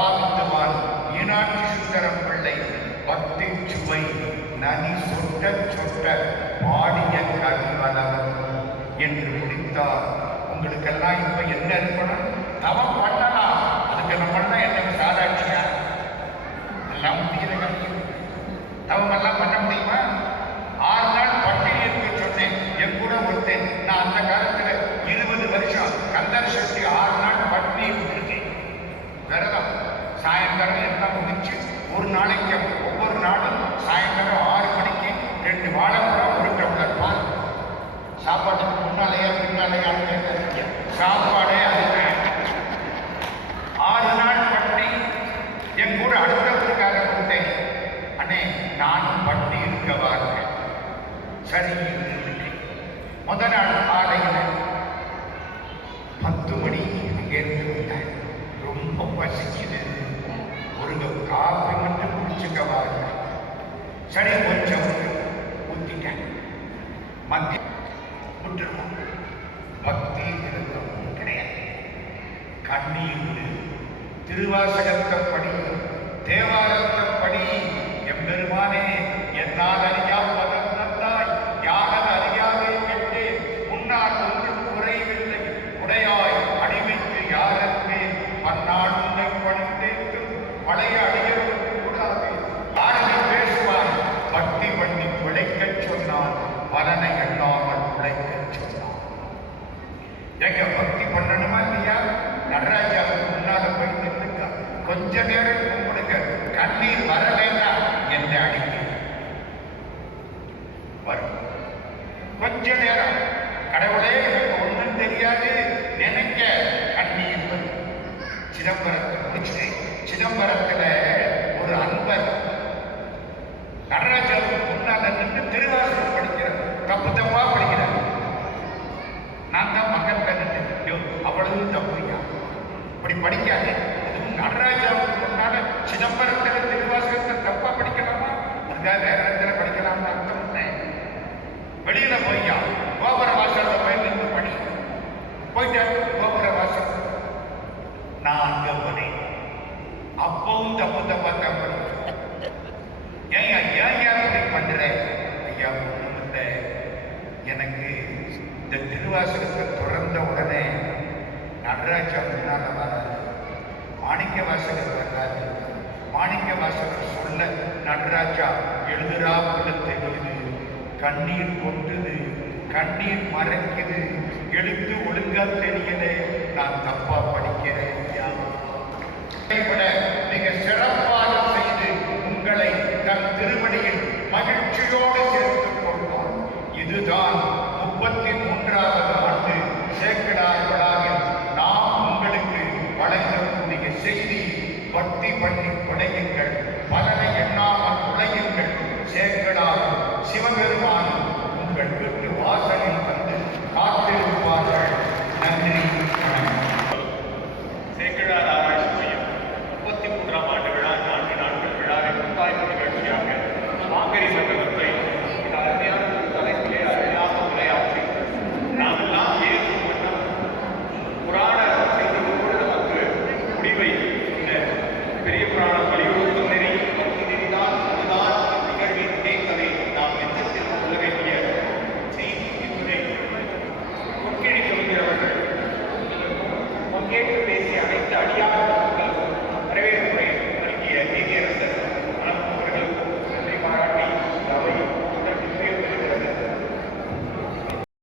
மகாவித்துவான் மீனாட்சி சுந்தரம் பிள்ளை பக்தி சுவை நனி சொட்ட சொட்ட பாடிய கல்வளவன் என்று முடித்தார். உங்களுக்கெல்லாம் இப்ப என்ன இருக்கணும்? தவம் பண்ணலாம். அதுக்கு நம்மளாம் என்ன சாராட்சியா? எல்லாம் முடிகிற காரியம். தவம் எல்லாம் பண்ண முடியுமா? 6 நாள் பட்டினி இருக்க சொன்னேன். என் கூட ஒருத்தேன். நான் அந்த காலத்துல 20 வருஷம் கந்தர் சஷ்டி 6 நாள் பட்டினி விட்டுருக்கேன். விரதம் சாயந்தரம் எல்லாம் முடிச்சு ஒரு நாளைக்கு ஒவ்வொரு நாளும் சாயந்தரம் 6 மணிக்கு 2 வாழைப்பழம் ஒரு டம்ளர் பால். சாப்பாட்டுக்கு முன்னாலேயே பின்னாலேயே சாப்பாடே அதுக்கு 6 நாள் பட்டி. என் கூட அடுத்தவருக்காக கொடுத்தேன். அண்ணே நானும் பட்டி இருக்கவா இருக்கேன். சரி முதல் நாள் காலையில் 10 மணி அங்கேருந்து வந்தேன். ரொம்ப பசிக்குது. ஒரு காப்பி மட்டும் குடிச்சுக்கவா இருக்கேன். சரி கொஞ்சம் ஊத்திட்டேன். மத்திய விட்டுருவோம். பக்தி விருத்தம் கிடையாது. கண்ணீர் திருவாசகத்தப்படி தேவாரத்தப்படி எம்பெருமானே என்னால் அறியா பதம் தந்தாய் யாரல் அறியாதே கேட்டு முன்னால் ஒன்றும் குறைவில்லை உடையாய் அடிமைக்கு யாருக்கு பன்னாள் உன்னை பணிந்தேற்றும் பழைய அடியவர்கள் கூடாது. யாருமே பேசுவார். பக்தி பண்ணி பிழைக்கச் சொன்னான். பலனை எண்ணாமல் பிழைக்கச் சொன்னான். எங்க பக்தி பண்ணணுமா இல்லையா? நடராஜாவுக்கு முன்னால போய் நின்றுங்க. கொஞ்ச நேரம் கும்பிடுங்க. கண்ணீர் வரலைன்னா என்ன அடிக்க வரும். கொஞ்ச நேரம் கடவுளே எனக்கு ஒன்றும் தெரியாது நினைக்க கண்ணீர் வரும். சிதம்பரத்தை முடிச்சு சிதம்பரத்துல ஒரு அன்பர் நடராஜாவுக்கு முன்னால நின்று திருவாசகம் படிக்கிறார். தப்பு தப்பா படிக்கிறார். நான் தான் பக்கத்துல நின்று அவ்வளவு தப்புயா இப்படி படிக்காது. அதுவும் நடராஜாவுக்கு முன்னால சிதம்பரத்துல திருவாசகத்தை தப்பா படிக்கலாமா? அதுக்காக வேற இடத்துல படிக்கலாம்னு அர்த்தம். வெளியில போய்யா கோபுர வாசல்ல போய் நின்று படி. போயிட்டேன் கோபுர வாசல். நான் அங்க போனேன். அப்பவும் தப்பு தப்பா தான் படிக்கிறேன். ஏன் இப்படி பண்றேன்? ஐயா ஒண்ணுமில்ல. எனக்கு இந்த திருவாசகத்தை திறந்த உடனே நடராஜா முன்னால வராது. மாணிக்க வாசகர் வராது. மாணிக்க வாசகர் சொல்ல நடராஜா எழுதுரா புலத்தை எழுது. கண்ணீர் கொட்டுது. கண்ணீர் மறைக்குது. எழுத்து ஒழுங்கா தெரியலே. நான் தப்பா படிக்கிறேன். விட மிக சிறப்பாக செய்து உங்களை தன் திருமணியில் மகிழ்ச்சியோடு சேர்த்துக் கொள்வார். இதுதான் 33வது ஆண்டு சேக்கிழார் விழாவில் நாம் உங்களுக்கு வழங்கக்கூடிய செய்தி. பக்தி பண்ணி உழையுங்கள். பலனை எண்ணாமல் உழையுங்கள். சேக்கிழார் சிவபெருமான் உங்கள் வீட்டு வாசலில் வந்து காத்திருப்பார்கள். நன்றி. சேக்கிழார் ஆராய்ச்சி மையம் 33ஆம் ஆண்டு விழா 4 நாட்கள் விழாவை முத்தாய்ப்பு நிகழ்ச்சியாக மாங்கரி சங்கத்தை இந்த அருமையான தலைப்பிலே அருமையாக உரையாற்றி நாமெல்லாம் ஏற்கும் வண்ணம் புராண செய்திகளோடு நமக்கு முடிவை இந்த பெரிய புராணம் வலியுறுத்தி